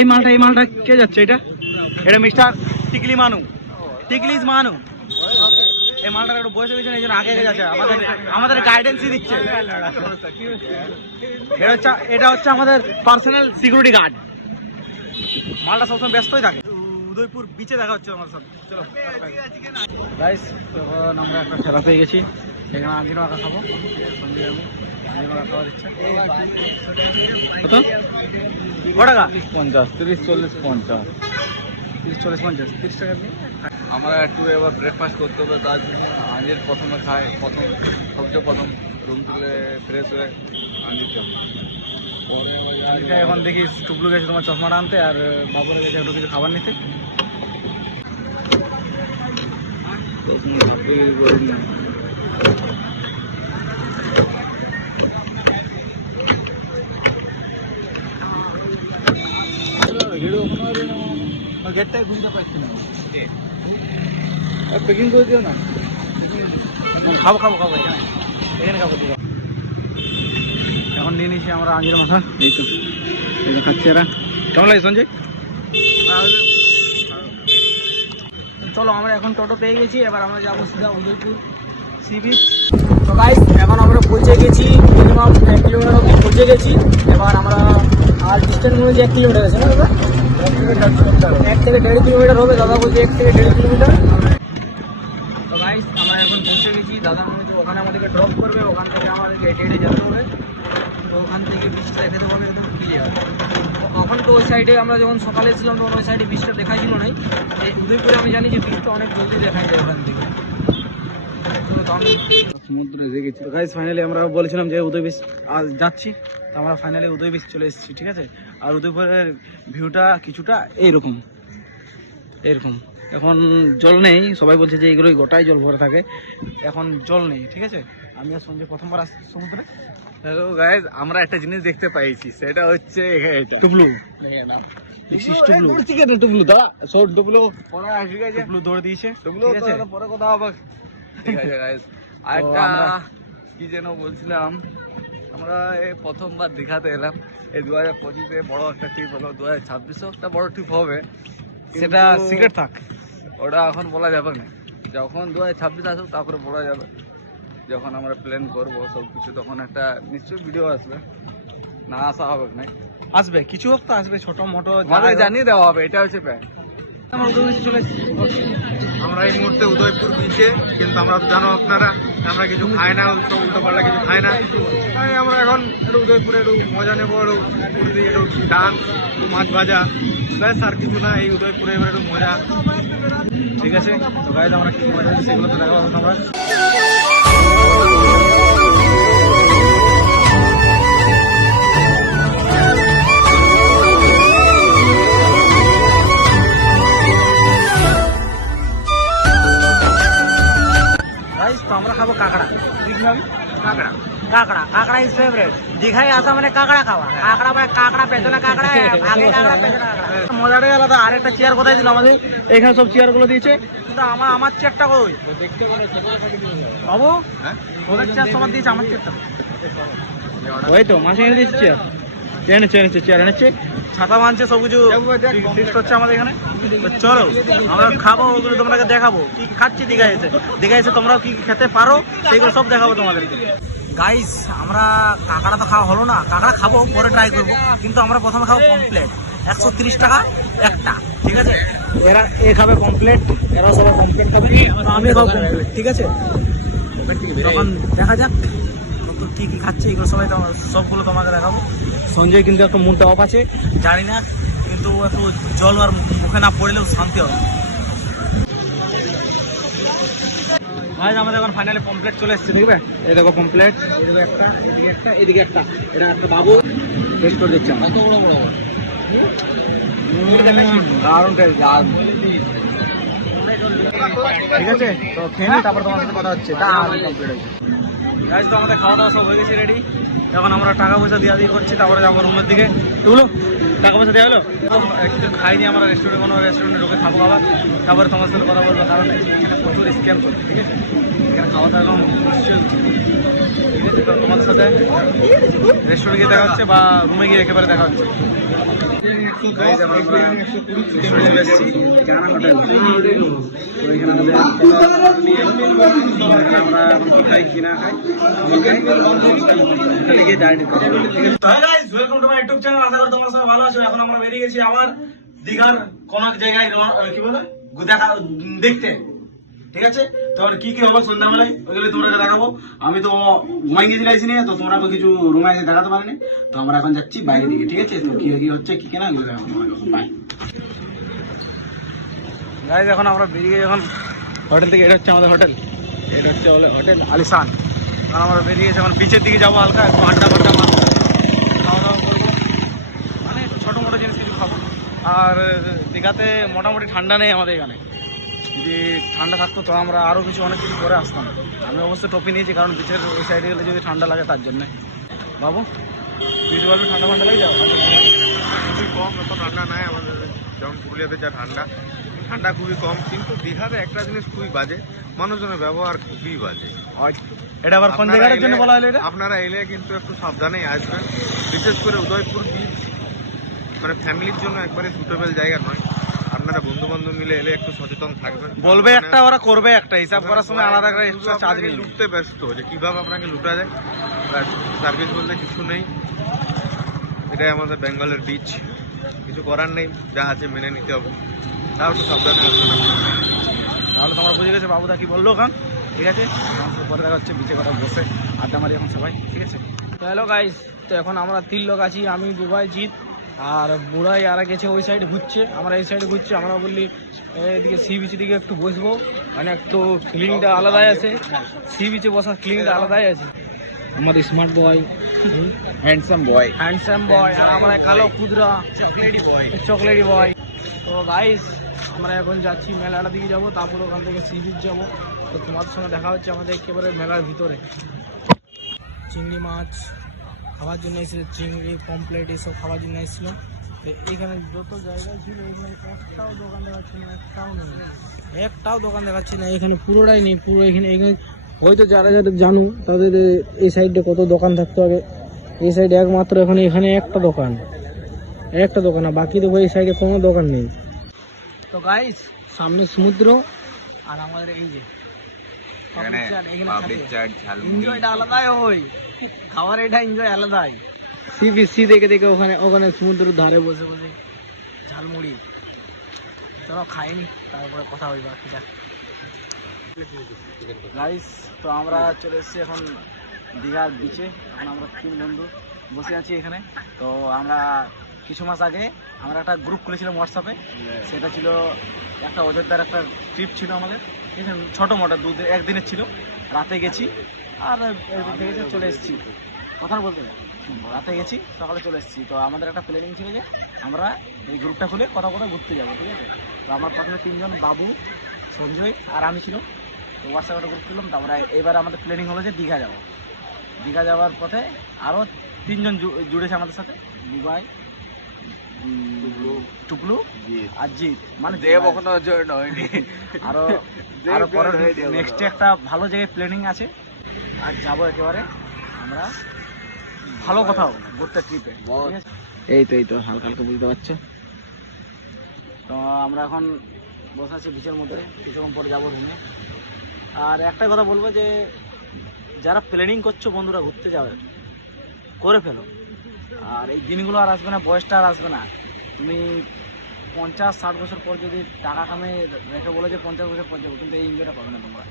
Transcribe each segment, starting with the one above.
এই মালটা কে যাচ্ছে? এটা মিস্টার টিকলি মানু। এই মালটার একটু বয়স হয়েছে, এই জন্য আগে যাচ্ছে, আমাদের গাইডেন্সই দিচ্ছে। এটা হচ্ছে আমাদের পার্সোনাল সিকিউরিটি গার্ড। মালটা সবসময় ব্যস্তই থাকে। উদয়পুর বিচে দেখা হচ্ছে আমার সাথে। চলো গাইস, তখন আমরা একটা ঠেলা পেয়ে গেছি, এখানে আঞ্জিনা মাখা খাবো। কত টাকা? 50, 30, 40, 50। 30 টাকা দিয়ে আমরা একটু এবার ব্রেকফাস্ট করতে হবে, তার জন্য আঞ্জির প্রথমে খাই। সবচেয়ে প্রথম রুম থেকে ফ্রেশ হয়ে আঞ্জিতে হবে। এখন দেখি টুকলু গেছে তোমার চশমাটা আনতে, আর বাবুরা গেছে একটু কিছু খাবার নিতে। গেটটাই ঘুমতে পারছি না, প্যাকিং করে দিও না। খাবো এখানে খাবো। এখন নিয়ে নিয়েছি আমরা আঞ্জির মাথা। এই তো এটা খাচ্ছে এরা। কেমন লাগে সঞ্জয়? চলো, আমরা এখন টোটো পেয়ে গেছি, এবার আমরা যাবো সিধা উদয়পুর সি বিচ। তো গাইস, এখন আমরা পৌঁছে গেছি, মিনিমাম 1 কিলোমিটার অবধি পৌঁছে গেছি। এবার আমরা আর ডিস্টেন্স অনুযায়ী 1 কিলোমিটার আছে না দাদা? 1 থেকে 1.5 কিলোমিটার হবে। দাদা বলছে 1 থেকে 1.5 কিলোমিটার। তো গাইস, আমরা এখন পৌঁছে গেছি। দাদা আমাদের ওখানে আমাদেরকে ড্রপ করবে, ওখান থেকে আমাদেরকে হেঁটে যেতে হবে। ওখান থেকে বীজটা দেখতে হবে একদম ক্লিয়ার। তখন তো ওই সাইডে আমরা যখন সকালে ছিলাম তখন ওই সাইডে বীজটা দেখাইছিল নাই। এই উদয়পুরে আমি জানি যে বীজটা অনেক জলদি দেখাই যায় ওখান থেকে। সমুদ্রে দেখেছি। গাইস, ফাইনালি আমরা বলেছিলাম যে উদয় বীজ আজ যাচ্ছি, তো আমরা ফাইনালি উদয় বীজ চলে এসেছি, ঠিক আছে। আর উদয়পুরের ভিউটা কিছুটা এইরকম। এখন জল নেই, সবাই বলছে যে এইগুলোই গোটাই জল ভরে থাকে। এখন জল নেই, ঠিক আছে। আমি আর সঞ্জয় প্রথমবার আসছি সমুদ্রে। হ্যালো গাইজ, আমরা একটা জিনিস দেখতে পাইছি, সেটা হচ্ছে টুকলু দৌড় দিয়েছে। পরে কথা হবে। ঠিক আছে গাইজ, আরেকটা কি যেন বলছিলাম, আমরা এই প্রথমবার দীঘাতে এলাম। এই 2025-এ বড় একটা ট্রিপ হলো, 2026-এও একটা বড় ট্রিপ হবে, সেটা সিক্রেট থাক, ওটা এখন বলা যাবে না। যখন 2026 আসুক তারপরে বলা যাবে। যখন আমরা প্ল্যান করবো সবকিছু, তখন একটা নিশ্চয়ই ভিডিও আসবে, না আসা হবে না? আসবে, কিছু হোক তো আসবে, ছোট মোটো আমাদের জানিয়ে দেওয়া হবে, এটা হচ্ছে প্ল্যান। আমরা এই মুহূর্তে উদয়পুর বিচে, কিন্তু আমরা জানো আপনারা আমরা কিছু খাই না, উল্টো পাল্টা কিছু খাই না। তাই আমরা এখন একটু উদয়পুরে একটু মজা নেবো, একটু ডান্স, একটু মাছ ভাজা, ব্যাস আর কিছু না। এই উদয়পুরে এবার একটু মজা, ঠিক আছে। তো গাইজ, আমরা কি মজা সেগুলো তো দেখাবো আমরা। তো আমরা খাবো কাঁকড়া। কাঁকড়া ইজ ফেভারিট। দীঘায় আসা মানে কাঁকড়া খাওয়া। কাঁকড়া মানে কাঁকড়া, পেছনে কাঁকড়া, আগে কাঁকড়া, পেছনে কাঁকড়া। মজাটাই আলাদা। আর একটা চেয়ার কোথায় দিল আমাদের? এখানে সব চেয়ার গুলো দিয়েছে, কিন্তু আমার চেয়ারটা কই বাবু? ওদের চেয়ার সবার দিয়েছে, আমার চেয়ারটা ওই তো মাসে এনে দিয়েছে। চেয়ার এনেছে, ছাতা মানছে, সবকিছু ফিক্সড হচ্ছে আমাদের এখানে। চলো আমরা খাবো, ওগুলো তোমাকে দেখাবো কি খাচ্ছি। দীঘায় এসে তোমরাও কি খেতে পারো সেইগুলো সব দেখাবো তোমাদেরকে। গাইস, আমরা কাঁকড়া তো খাওয়া হলো না, কাঁকড়া খাবো, পরে ট্রাই করবো। কিন্তু আমরা প্রথমে খাবো পমপ্লেট, 130 টাকা একটা, ঠিক আছে। এ খাবে পমপ্লেট, এরাও সবাই পমপ্লেট খাবে, আমি খাবো পমপ্লেট, ঠিক আছে। তখন দেখা যাক কি কি খাচ্ছে, এগুলো সবগুলো তোমাকে দেখাবো। সঞ্জয় কিন্তু একটা মুডটা অফ আছে, জানি না, কিন্তু একটু জল আর মুখে না পড়লেও শান্তি হবে। ভাই, আমাদের এখন ফাইনালি পমপ্লেট চলে এসছে, দেখবে। এই দেখো পমপ্লেট, এদিকে একটা, এটা একটা বাবু টেস্ট করে দিচ্ছে। দারুণ টেস্ট, ঠিক আছে। তো খেয়ে নিই, তারপর তোমার সাথে কথা হচ্ছে। তো আমাদের খাওয়া দাওয়া সব হয়ে গেছে, রেডি। এখন আমরা টাকা পয়সা দিয়ে করছি, তারপরে যাবো রুমের দিকে। টাকা পয়সা দেওয়া হলো? কিছু খাইনি আমরা, রেস্টুরেন্টে কোনো রেস্টুরেন্টে ঢুকে খাবো খাবার, তারপরে তোমার সাথে কথা বলবো, কারণ এখানে প্রচুর স্ক্যাম চলছে, ঠিক আছে? এখানে খাওয়া দাওয়া এখন নিশ্চয়, ঠিক আছে? তো তোমাদের সাথে রেস্টুরেন্টে গিয়ে দেখা হচ্ছে বা রুমে গিয়ে একেবারে দেখা হচ্ছে। ভালো আছো? এখন আমরা বেরিয়ে গেছি আবার দীঘার কোন এক জায়গায় কি বলে দেখা দেখতে, ঠিক আছে? তো কি কি হলো সন্ধ্যাবেলায় ওইগুলো তোমরা দেখাবো। আমি তো ঘুমাই গেছিলাম এসে নিয়ে, তো তোমরা তো কিছু রুমে এসে দেখাতে পারিনি। তো আমরা এখন যাচ্ছি বাইরে দিকে, ঠিক আছে? তো কি কি হচ্ছে কি কেনা এগুলো দেখাবো। বাই গাইস, এখন আমরা বেরিয়ে যখন হোটেল থেকে, এটা হচ্ছে আমাদের হোটেল, এটা হচ্ছে হোটেল আলিশান। আর আমরা বেরিয়ে গেছি এখন বিচের দিকে যাবো, হালকা একটু আড্ডা ফাড্ডা মারবো, খাওয়া দাওয়া করবো, মানে ছোটো মোটো জিনিস কিছু খাবো। আর দীঘাতে মোটামুটি ঠান্ডা নেই আমাদের এখানে, যদি ঠান্ডা থাকতো তো আমরা আরও কিছু অনেক কিছু করে আসতাম। আমি অবশ্য টপি নিয়েছি, কারণ বিচের ওই সাইডে গেলে যদি ঠান্ডা লাগে তার জন্যে। বাবু বিচ বলবে ঠান্ডা ঠান্ডা লাগে যাও? খুবই কম, অত ঠান্ডা নাই আমাদের, যেমন পুরুলিয়াতে যা ঠান্ডা, ঠান্ডা খুবই কম। কিন্তু দীঘাতে একটা জিনিস খুবই বাজে, মানুষজনের ব্যবহার খুবই বাজে। এটা আবার কোন জায়গার জন্য বলা হলো এটা? আপনারা এলে কিন্তু একটু সাবধানেই আসবেন, বিশেষ করে উদয়পুর বিচ মানে ফ্যামিলির জন্য একবারে সুটেবল জায়গা নয়। আপনারা বন্ধু বান্ধব মিলে এলে একটু সচেতন থাকবেন। বলবে একটা, ওরা করবে একটা, হিসাব করার সময় আলাদা করে এক্সট্রা চার্জ নেই। লুটতে ব্যস্ত যে কিভাবে আপনাকে লুটা যায়, সার্ভিস বলতে কিছু নেই। এটাই আমাদের বেঙ্গলের বিচ, কিছু করার নেই, যা আছে মেনে নিতে হবে। তাও একটু সাবধানে আসবেন। তাহলে তোমার বুঝে গেছে বাবুদা কি বললো ওখান, ঠিক আছে? পরে দেখা হচ্ছে বিচে কথা বসে আড্ডা মারি এখন সবাই, ঠিক আছে? তো হ্যালো গাইস, তো এখন আমরা 3 লোক আছি, আমি, দুবাই, জিৎ আর বুড়াই। আর গেছে ওই সাইডে ঘুরছে, আমরা এই সাইডে ঘুরছি। আমরা বললি এদিকে সি বিচের দিকে একটু বসবো, মানে একটু ফিলিংটা আলাদাই আছে, সি বিচে বসার ফিলিংটা আলাদাই আছে। আমাদের স্মার্ট বয়, হ্যান্ডসাম বয়, আর আমরা কালো খুদরা চকলেটি বয়। তো গাইস, আমরা এখন যাচ্ছি মেলাটার দিকে যাবো, তারপর ওখান থেকে সি বিচ যাবো। তো তোমাদের সঙ্গে দেখা হচ্ছে আমাদের একেবারে মেলার ভিতরে। চিংড়ি মাছ খাওয়ার জন্য এসেছিল, চিংড়ি পমপ্লেট এইসব খাওয়ার জন্য এসেছিল। তো এইখানে যত জায়গায় ছিল এখানে একটাও দোকান দেখাচ্ছি না, একটাও দোকান দেখাচ্ছি না, এখানে পুরোটাই নেই। পুরো এখানে হয়তো যারা যাদের জানো তাদের এই সাইডে কত দোকান থাকতে হবে, এই সাইডে একমাত্র এখানে একটা দোকান, আর বাকি দেখো এই সাইডে কোনো দোকান নেই। তো গাইস, সামনে সমুদ্র আর আমাদের এই যে এনজয়টা আলাদাই হয়, খাওয়ার এটা এনজয় আলাদাই। সি দেখে দেখে ওখানে সমুদ্রের ধারে বসে বসে ঝালমুড়ি, চলো খাইনি তারপরে কথা হই বাকি যা। গাইস, তো আমরা চলে এসেছি এখন দীঘার বিচে। এখন আমরা 3 বন্ধু বসে আছি এখানে। তো আমরা কিছু মাস আগে আমরা একটা গ্রুপ খুলেছিলাম হোয়াটসঅ্যাপে, সেটা ছিল একটা অযোধ্যার একটা ট্রিপ ছিল আমাদের, ঠিক আছে? ছোটো মোটো একদিনের ছিল, রাতে গেছি আর চলে এসেছি। কথা বলতে রাতে গেছি, সকালে চলে এসেছি। তো আমাদের একটা প্ল্যানিং ছিল যে আমরা এই গ্রুপটা খুলে কোথাও ঘুরতে যাবো, ঠিক আছে? তো আমরা প্রথমে 3 জন, বাবু, সঞ্জয় আর আমি ছিল। তো হোয়াটসঅ্যাপে একটা গ্রুপ করলাম। তারপরে এবার আমাদের প্ল্যানিং হলো যে দীঘা যাবো। দীঘা যাওয়ার পথে আরও 3 জন জুড়েছে আমাদের সাথে, দুবাই, টুকলু আর জিৎ, মানে দেব এখনো জয়েন হয়নি। আরো পরে নেক্সট একটা ভালো জায়গায় প্ল্যানিং আছে, আর যাবো একেবারে আমরা ভালো কোথাও ঘুরতে ট্রিপে, ঠিক আছে? এই তো হালকা হালকা বুঝতে পারছো। তো আমরা এখন বসে আছি বিচের মধ্যে, কিছুক্ষণ পরে যাবো রুমে। আর একটা কথা বলবো যে যারা প্ল্যানিং করছো বন্ধুরা ঘুরতে যাবে, করে ফেলো। আর এই দিনগুলো আর আসবে না, বয়সটা আর আসবে না। তুমি 50-60 বছর পর যদি টাকা কামে রেখে বলে যে 50 বছর পর যাবো, কিন্তু এই এনজয়টা পাবে না তোমরা,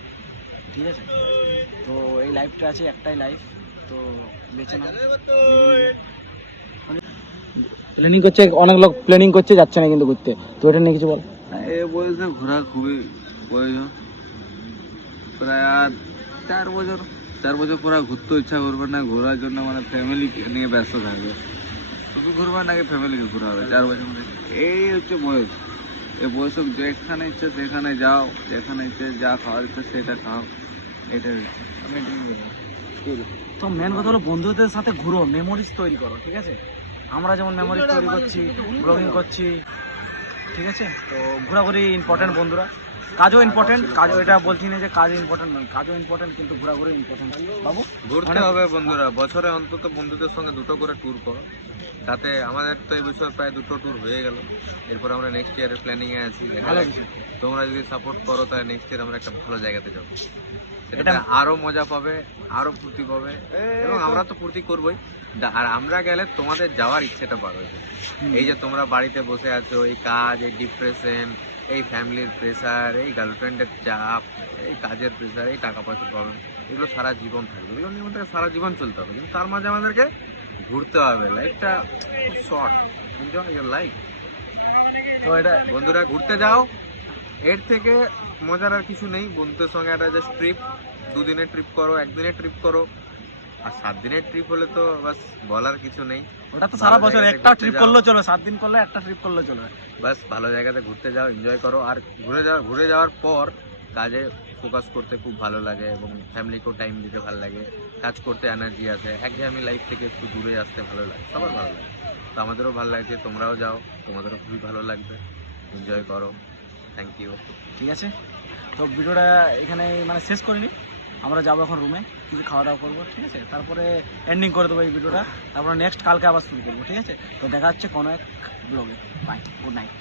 ঠিক আছে? তো এই লাইফটা আছে, একটাই লাইফ, তো বেছে নাও। প্ল্যানিং করছে, অনেক লোক প্ল্যানিং করছে, যাচ্ছে না কিন্তু ঘুরতে। তো এটা নিয়ে কিছু বল। এই বয়সে ঘোরা খুবই প্রয়োজন। প্রায় আর 4 বছর পর ঘুরতে ইচ্ছা করবে না, ঘোরার জন্য মানে ফ্যামিলি নিয়ে ব্যস্ত থাকবে। তুমি ঘুরবে নাকি ফ্যামিলিকে ঘোরাবে? 4 বছর মধ্যে এই হচ্ছে বয়স। এই বয়স যেখানে ইচ্ছে সেখানে যাও, যেখানে ইচ্ছে যা খাওয়ার ইচ্ছে সেটা খাও, এটাই আমি। তো মেন কথা হলো বন্ধুদের সাথে ঘুরো, মেমোরিজ তৈরি করো, ঠিক আছে? আমরা যেমন মেমোরি তৈরি করছি, ব্লগিং করছি, ঠিক আছে? তো ঘোরাঘুরি ইম্পর্টেন্ট বন্ধুরা, কাজও ইম্পর্টেন্ট, কাজও, এটা বলছি না যে কাজ ইম্পর্টেন্ট নয়, কাজও ইম্পর্টেন্ট, কিন্তু ঘোরাঘুরি ইম্পর্টেন্ট বাবু। ঘুরতে হবে বন্ধুরা, বছরে অন্তত বন্ধুদের সঙ্গে 2টো করে ট্যুর করো। তাতে আমাদের তো এই বছর প্রায় 2টো ট্যুর হয়ে গেল, এরপর আমরা নেক্সট ইয়ারের প্ল্যানিং এ আছি। দেখা ভালো যাক, কিছু। তোমরা যদি সাপোর্ট করো তাহলে নেক্সট ইয়ার আমরা একটা ভালো জায়গাতে যাবো, এটা এটা আরো মজা পাবে, আরো ফুর্তি পাবে, এবং আমরা তো ফুর্তি করবোই। আর আমরা গেলে তোমাদের যাওয়ার ইচ্ছেটা পাবে। এই যে তোমরা বাড়িতে বসে আছো, এই কাজ, এই ডিপ্রেশন, এই ফ্যামিলির প্রেসার, এই গার্লফ্রেন্ডের চাপ, এই কাজের প্রেসার, এই টাকা পয়সার প্রবলেম, এগুলো সারা জীবন থাকবে, এগুলো নিয়ে আমাদেরকে সারা জীবন চলতে হবে। কিন্তু তার মাঝে আমাদেরকে ঘুরতে হবে। লাইফটা খুব শর্ট, এনজয় ইওর লাইফ। তো এটা বন্ধুরা ঘুরতে যাও, এর থেকে মজার আর কিছু নেই। বন্ধুদের সঙ্গে একটা জাস্ট ট্রিপ, 2 দিনের ট্রিপ করো, 1 দিনের ট্রিপ করো, আর 7 দিনের ট্রিপ হলে তো বাস বলার কিছু নেই। ওটা তো সারা ভালো বছর জায়গাতে একটা ঘুরতে ট্রিপ যাও। করলেও চলবে, 7 দিন করলে একটা ট্রিপ করলেও চলবে। বাস ভালো জায়গাতে ঘুরতে যাও, এনজয় করো। আর ঘুরে যাওয়ার পর কাজে ফোকাস করতে খুব ভালো লাগে, এবং ফ্যামিলিকেও টাইম দিতে ভালো লাগে, কাজ করতে এনার্জি আসে, একঘেয়েমি লাইফ থেকে একটু দূরে আসতে ভালো লাগে, সবার ভালো লাগে। তো আমাদেরও ভালো লাগছে, তোমরাও যাও, তোমাদেরও খুবই ভালো লাগবে। এনজয় করো। Thank you. ঠিক আছে, তো ভিডিওটা এখানে মানে শেষ করিনি, আমরা যাবো এখন রুমে, কিছু খাওয়া দাওয়া করবো, ঠিক আছে? তারপরে এন্ডিং করে দেবো এই ভিডিওটা, তারপরে নেক্সট কালকে আবার শুরু করবো, ঠিক আছে? তো দেখা হচ্ছে কোনো এক ব্লগে। Bye, good night.